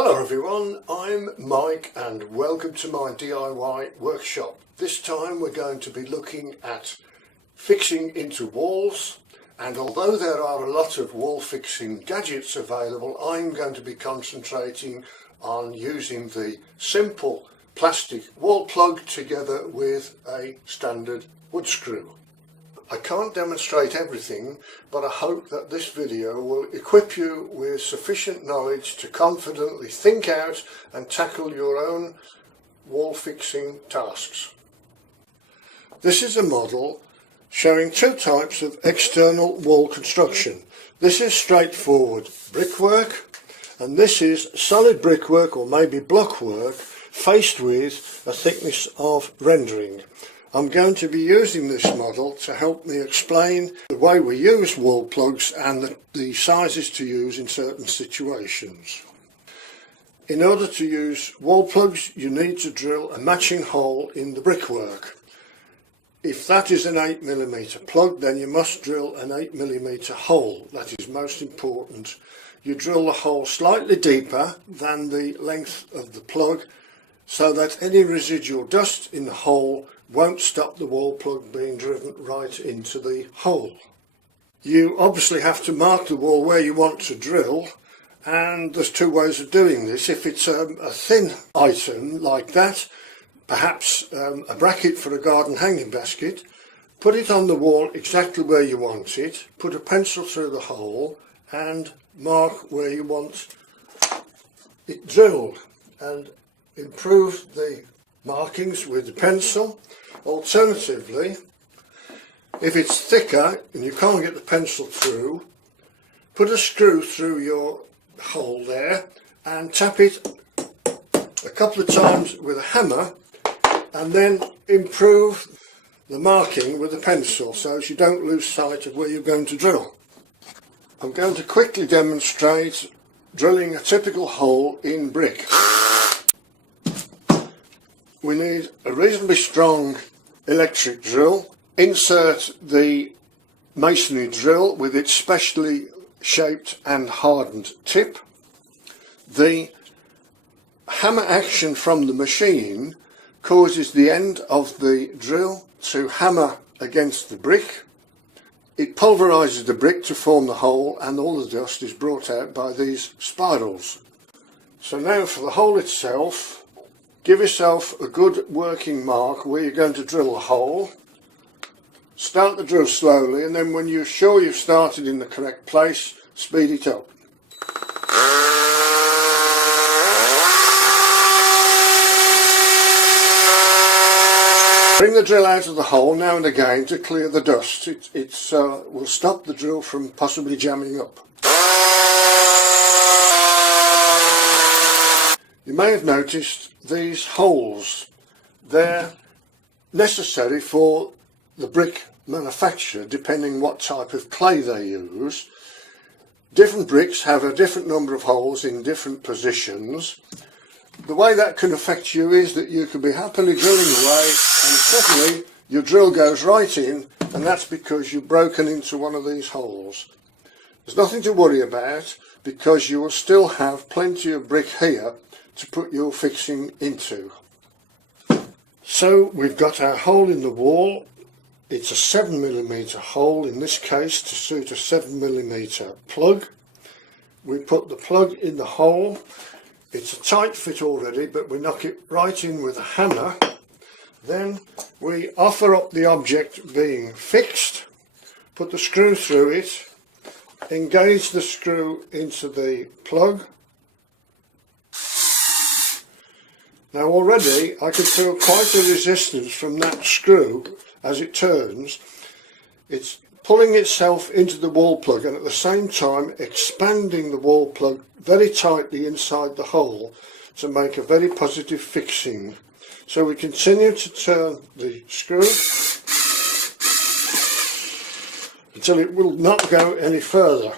Hello everyone, I'm Mike and welcome to my DIY workshop. This time we're going to be looking at fixing into walls, and although there are a lot of wall fixing gadgets available, I'm going to be concentrating on using the simple plastic wall plug together with a standard wood screw. I can't demonstrate everything, but I hope that this video will equip you with sufficient knowledge to confidently think out and tackle your own wall fixing tasks. This is a model showing two types of external wall construction. This is straightforward brickwork, and this is solid brickwork or maybe blockwork faced with a thickness of rendering. I'm going to be using this model to help me explain the way we use wall plugs and the sizes to use in certain situations. In order to use wall plugs, you need to drill a matching hole in the brickwork. If that is an 8mm plug, then you must drill an 8mm hole. That is most important. You drill the hole slightly deeper than the length of the plug so that any residual dust in the hole won't stop the wall plug being driven right into the hole. You obviously have to mark the wall where you want to drill, and there's two ways of doing this. If it's a thin item like that, perhaps a bracket for a garden hanging basket, put it on the wall exactly where you want it, put a pencil through the hole and mark where you want it drilled, and improve the markings with the pencil. Alternatively, if it's thicker and you can't get the pencil through, put a screw through your hole there and tap it a couple of times with a hammer, and then improve the marking with the pencil so as you don't lose sight of where you're going to drill. I'm going to quickly demonstrate drilling a typical hole in brick. We need a reasonably strong electric drill. Insert the masonry drill with its specially shaped and hardened tip. The hammer action from the machine causes the end of the drill to hammer against the brick. It pulverizes the brick to form the hole, and all the dust is brought out by these spirals. So now for the hole itself, give yourself a good working mark where you're going to drill the hole. Start the drill slowly, and then when you're sure you've started in the correct place, speed it up. Bring the drill out of the hole now and again to clear the dust. It will stop the drill from possibly jamming up. You may have noticed these holes. They're necessary for the brick manufacturer depending what type of clay they use. Different bricks have a different number of holes in different positions. The way that can affect you is that you could be happily drilling away and suddenly your drill goes right in, and that's because you've broken into one of these holes. There's nothing to worry about because you will still have plenty of brick here to put your fixing into. So we've got our hole in the wall. It's a 7mm hole in this case to suit a 7mm plug. We put the plug in the hole. It's a tight fit already, but we knock it right in with a hammer. Then we offer up the object being fixed, put the screw through it, engage the screw into the plug. Now already I can feel quite a resistance from that screw as it turns. It's pulling itself into the wall plug and at the same time expanding the wall plug very tightly inside the hole to make a very positive fixing. So we continue to turn the screw until it will not go any further.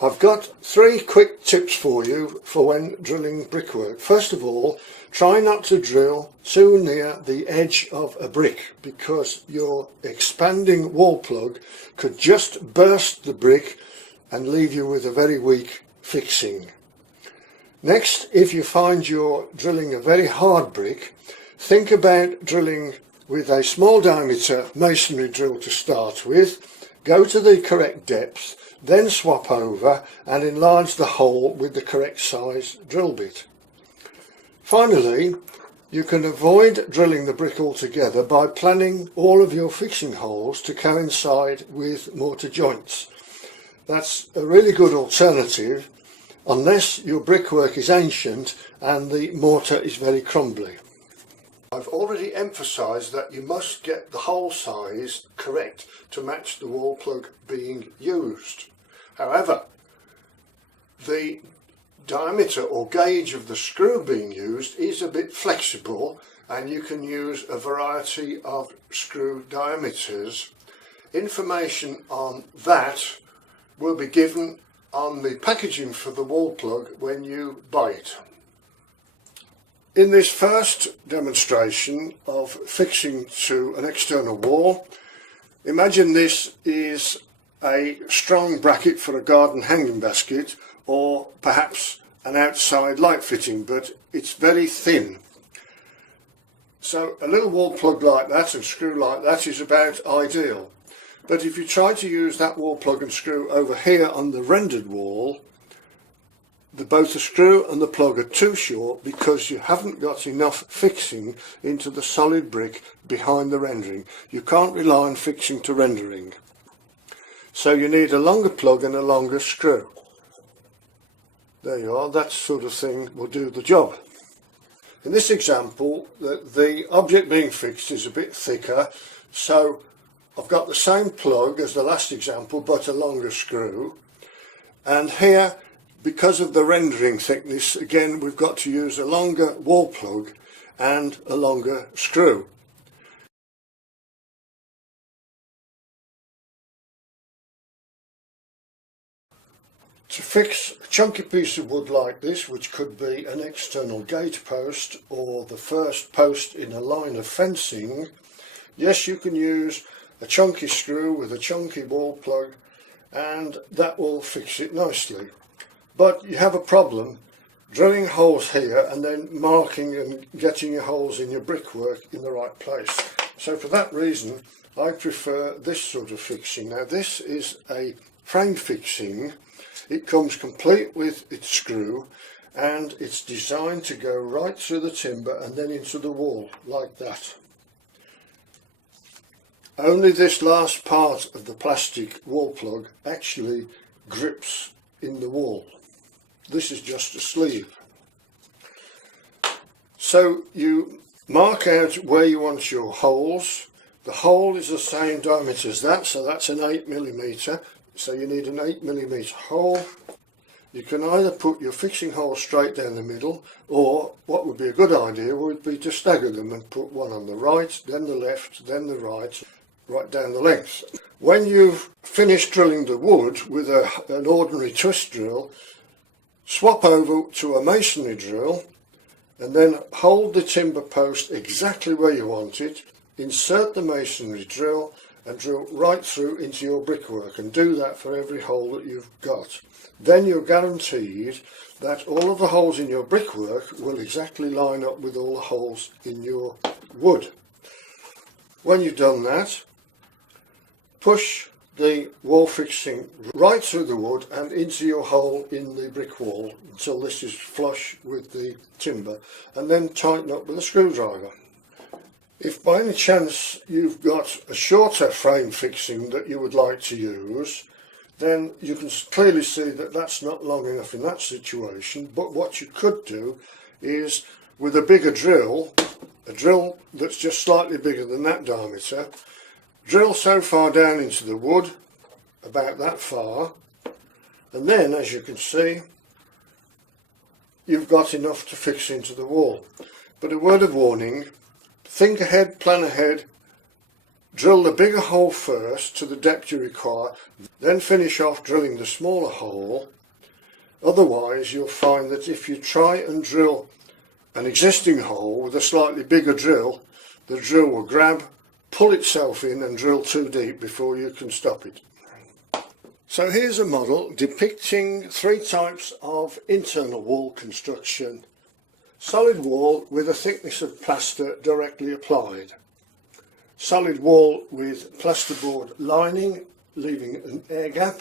I've got 3 quick tips for you for when drilling brickwork. First of all, try not to drill too near the edge of a brick because your expanding wall plug could just burst the brick and leave you with a very weak fixing. Next, if you find you're drilling a very hard brick, think about drilling with a small diameter masonry drill to start with, go to the correct depth, then swap over and enlarge the hole with the correct size drill bit. Finally, you can avoid drilling the brick altogether by planning all of your fixing holes to coincide with mortar joints. That's a really good alternative unless your brickwork is ancient and the mortar is very crumbly. I've already emphasised that you must get the hole size correct to match the wall plug being used. However, the diameter or gauge of the screw being used is a bit flexible, and you can use a variety of screw diameters. Information on that will be given on the packaging for the wall plug when you buy it. In this first demonstration of fixing to an external wall, imagine this is a strong bracket for a garden hanging basket, or perhaps an outside light fitting, but it's very thin. So a little wall plug like that and screw like that is about ideal. But if you try to use that wall plug and screw over here on the rendered wall, both the screw and the plug are too short because you haven't got enough fixing into the solid brick behind the rendering. You can't rely on fixing to rendering. So you need a longer plug and a longer screw. There you are, that sort of thing will do the job. In this example, the object being fixed is a bit thicker, so I've got the same plug as the last example but a longer screw, and here, because of the rendering thickness, again we've got to use a longer wall plug and a longer screw. To fix a chunky piece of wood like this, which could be an external gate post or the first post in a line of fencing, yes, you can use a chunky screw with a chunky wall plug and that will fix it nicely. But you have a problem drilling holes here and then marking and getting your holes in your brickwork in the right place. So for that reason I prefer this sort of fixing. Now this is a frame fixing. It comes complete with its screw and it's designed to go right through the timber and then into the wall like that. Only this last part of the plastic wall plug actually grips in the wall. This is just a sleeve. So you mark out where you want your holes. The hole is the same diameter as that, so that's an 8mm. So you need an 8mm hole. You can either put your fixing hole straight down the middle, or what would be a good idea would be to stagger them and put one on the right, then the left, then the right down the length. When you've finished drilling the wood with an ordinary twist drill, swap over to a masonry drill and then hold the timber post exactly where you want it, insert the masonry drill and drill right through into your brickwork, and do that for every hole that you've got. Then you're guaranteed that all of the holes in your brickwork will exactly line up with all the holes in your wood. When you've done that, push the wall fixing right through the wood and into your hole in the brick wall until this is flush with the timber, and then tighten up with a screwdriver. If by any chance you've got a shorter frame fixing that you would like to use, then you can clearly see that that's not long enough in that situation. But what you could do is, with a bigger drill, a drill that's just slightly bigger than that diameter, drill so far down into the wood, about that far, and then, as you can see, you've got enough to fix into the wall. But a word of warning, think ahead, plan ahead, drill the bigger hole first to the depth you require, then finish off drilling the smaller hole. Otherwise you'll find that if you try and drill an existing hole with a slightly bigger drill, the drill will grab, pull itself in and drill too deep before you can stop it. So here's a model depicting three types of internal wall construction. Solid wall with a thickness of plaster directly applied. Solid wall with plasterboard lining leaving an air gap,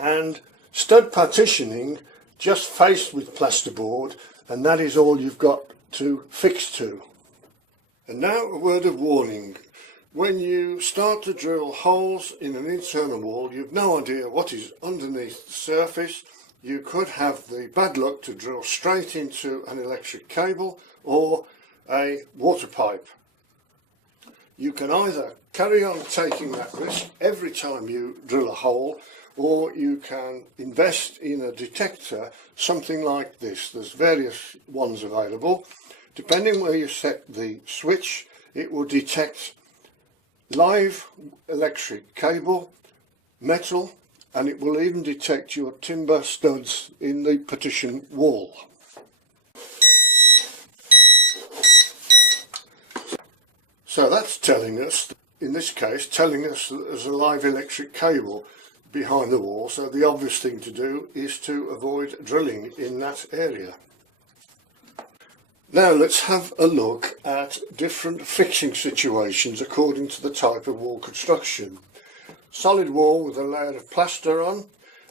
and stud partitioning just faced with plasterboard, and that is all you've got to fix to. And now a word of warning. When you start to drill holes in an internal wall, you've no idea what is underneath the surface. You could have the bad luck to drill straight into an electric cable or a water pipe. You can either carry on taking that risk every time you drill a hole, or you can invest in a detector, something like this. There's various ones available. Depending where you set the switch, it will detect live electric cable, metal, and it will even detect your timber studs in the partition wall. So that's telling us, in this case, that there's a live electric cable behind the wall, so the obvious thing to do is to avoid drilling in that area. Now let's have a look at different fixing situations according to the type of wall construction. Solid wall with a layer of plaster on,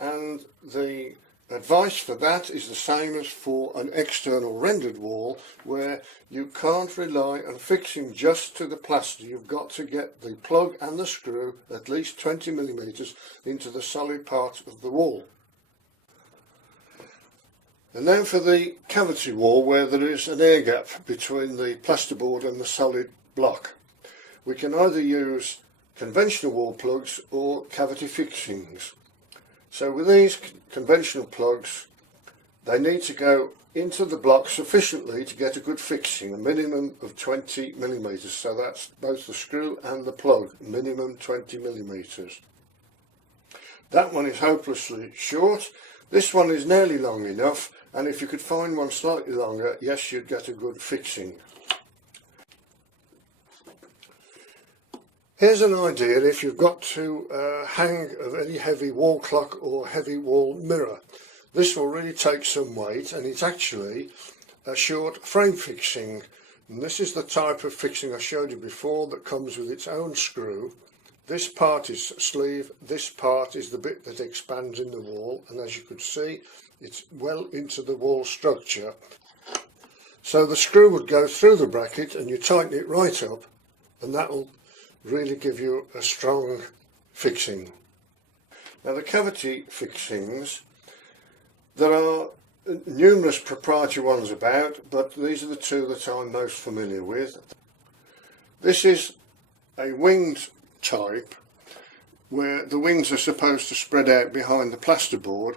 and the advice for that is the same as for an external rendered wall, where you can't rely on fixing just to the plaster. You've got to get the plug and the screw at least 20 millimeters into the solid part of the wall. And then for the cavity wall, where there is an air gap between the plasterboard and the solid block, we can either use conventional wall plugs or cavity fixings. So with these conventional plugs, they need to go into the block sufficiently to get a good fixing, a minimum of 20 millimeters. So that's both the screw and the plug, minimum 20 millimeters. That one is hopelessly short. This one is nearly long enough, and if you could find one slightly longer, yes, you'd get a good fixing. Here's an idea if you've got to hang a very heavy wall clock or heavy wall mirror. This will really take some weight, and it's actually a short frame fixing. And this is the type of fixing I showed you before that comes with its own screw. This part is sleeve, this part is the bit that expands in the wall, and as you could see, it's well into the wall structure. So the screw would go through the bracket and you tighten it right up, and that will really give you a strong fixing. Now the cavity fixings, there are numerous proprietary ones about, but these are the two that I'm most familiar with. This is a winged type, where the wings are supposed to spread out behind the plasterboard.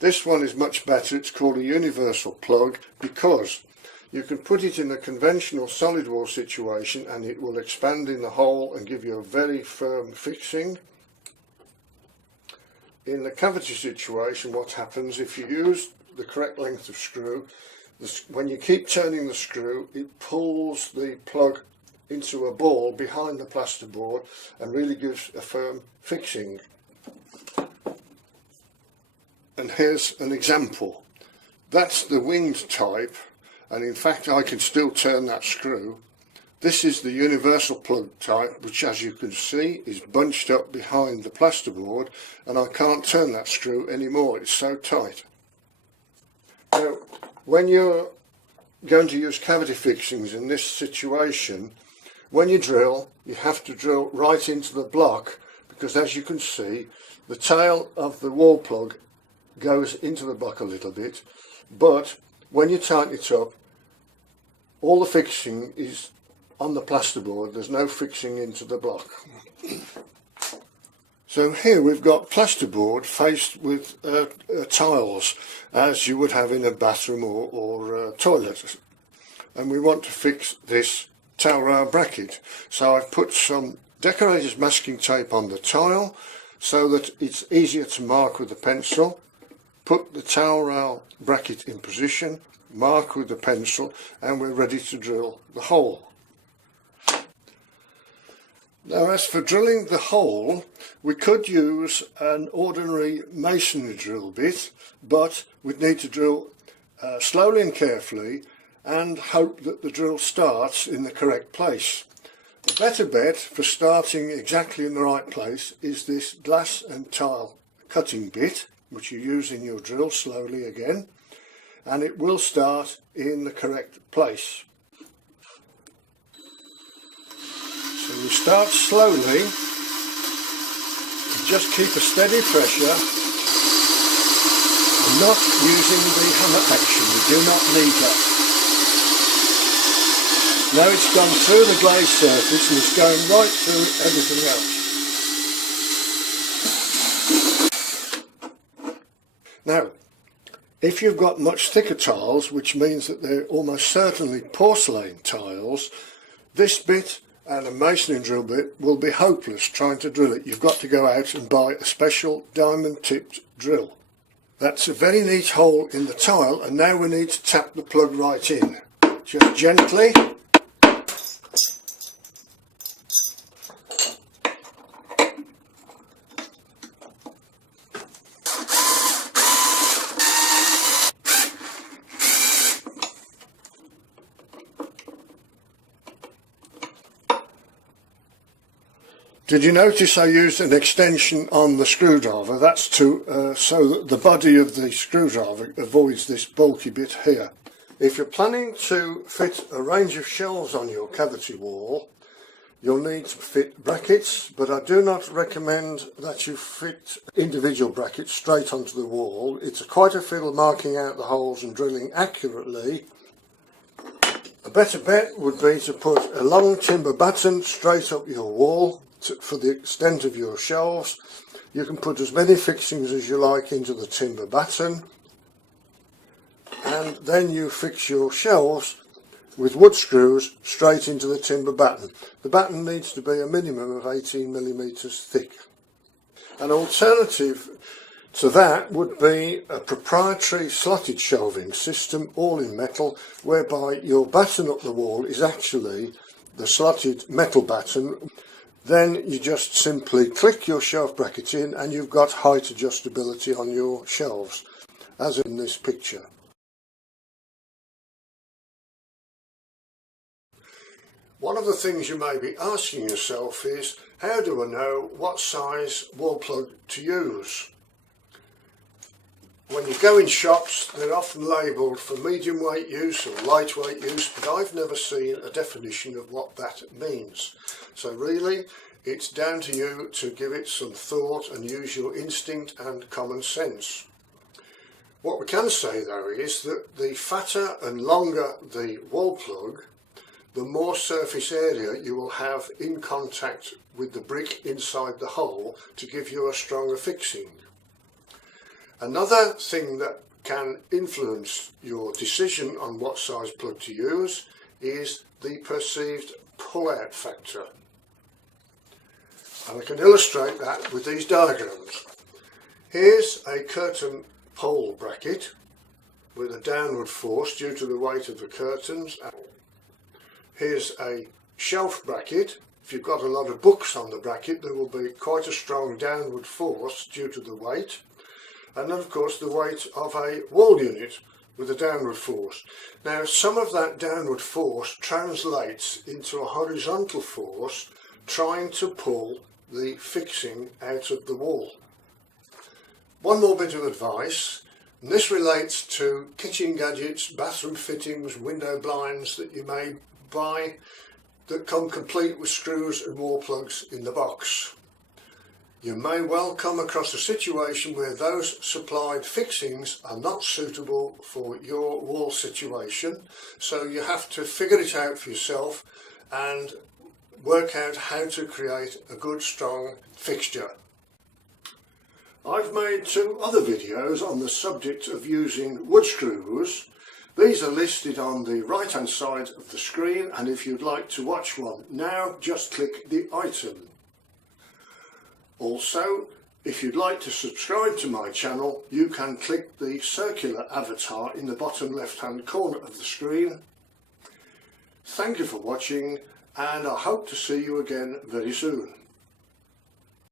This one is much better. It's called a universal plug, because you can put it in a conventional solid wall situation and it will expand in the hole and give you a very firm fixing. In the cavity situation, what happens if you use the correct length of screw, when you keep turning the screw, it pulls the plug into a ball behind the plasterboard and really gives a firm fixing. And here's an example. That's the winged type, and in fact I can still turn that screw. This is the universal plug type, which as you can see is bunched up behind the plasterboard, and I can't turn that screw anymore, it's so tight. Now when you're going to use cavity fixings in this situation, when you drill, you have to drill right into the block, because as you can see, the tail of the wall plug goes into the block a little bit, but when you tighten it up, all the fixing is on the plasterboard. There's no fixing into the block. So here we've got plasterboard faced with tiles, as you would have in a bathroom or toilet, and we want to fix this towel rail bracket. So I've put some decorator's masking tape on the tile so that it's easier to mark with the pencil. Put the towel rail bracket in position, mark with the pencil, and we're ready to drill the hole. Now as for drilling the hole, we could use an ordinary masonry drill bit, but we'd need to drill slowly and carefully and hope that the drill starts in the correct place. A better bet for starting exactly in the right place is this glass and tile cutting bit, which you use in your drill slowly again, and it will start in the correct place. So you start slowly, and just keep a steady pressure, and not using the hammer action. You do not need that. Now it's gone through the glazed surface and it's going right through everything else. Now, if you've got much thicker tiles, which means that they're almost certainly porcelain tiles, this bit and a masonry drill bit will be hopeless trying to drill it. You've got to go out and buy a special diamond tipped drill. That's a very neat hole in the tile, and now we need to tap the plug right in. Just gently. Did you notice I used an extension on the screwdriver? That's to so that the body of the screwdriver avoids this bulky bit here. If you're planning to fit a range of shelves on your cavity wall, you'll need to fit brackets, but I do not recommend that you fit individual brackets straight onto the wall. It's quite a fiddle marking out the holes and drilling accurately. A better bet would be to put a long timber batten straight up your wall. For the extent of your shelves, you can put as many fixings as you like into the timber batten, and then you fix your shelves with wood screws straight into the timber batten. The batten needs to be a minimum of 18mm thick. An alternative to that would be a proprietary slotted shelving system, all in metal, whereby your batten up the wall is actually the slotted metal batten. Then you just simply click your shelf bracket in and you've got height adjustability on your shelves, as in this picture. One of the things you may be asking yourself is, how do I know what size wall plug to use? When you go in shops, they're often labelled for medium weight use or lightweight use, but I've never seen a definition of what that means. So really, it's down to you to give it some thought and use your instinct and common sense. What we can say though is that the fatter and longer the wall plug, the more surface area you will have in contact with the brick inside the hole to give you a stronger fixing. Another thing that can influence your decision on what size plug to use is the perceived pull-out factor. And I can illustrate that with these diagrams. Here's a curtain pole bracket with a downward force due to the weight of the curtains. Here's a shelf bracket. If you've got a lot of books on the bracket, there will be quite a strong downward force due to the weight. And then of course the weight of a wall unit with a downward force. Now some of that downward force translates into a horizontal force trying to pull the fixing out of the wall. One more bit of advice, and this relates to kitchen gadgets, bathroom fittings, window blinds that you may buy that come complete with screws and wall plugs in the box. You may well come across a situation where those supplied fixings are not suitable for your wall situation, so you have to figure it out for yourself and work out how to create a good strong fixture. I've made 2 other videos on the subject of using wood screws. These are listed on the right hand side of the screen, and if you'd like to watch one now, just click the item. Also, if you'd like to subscribe to my channel, you can click the circular avatar in the bottom left hand corner of the screen. Thank you for watching, and I hope to see you again very soon.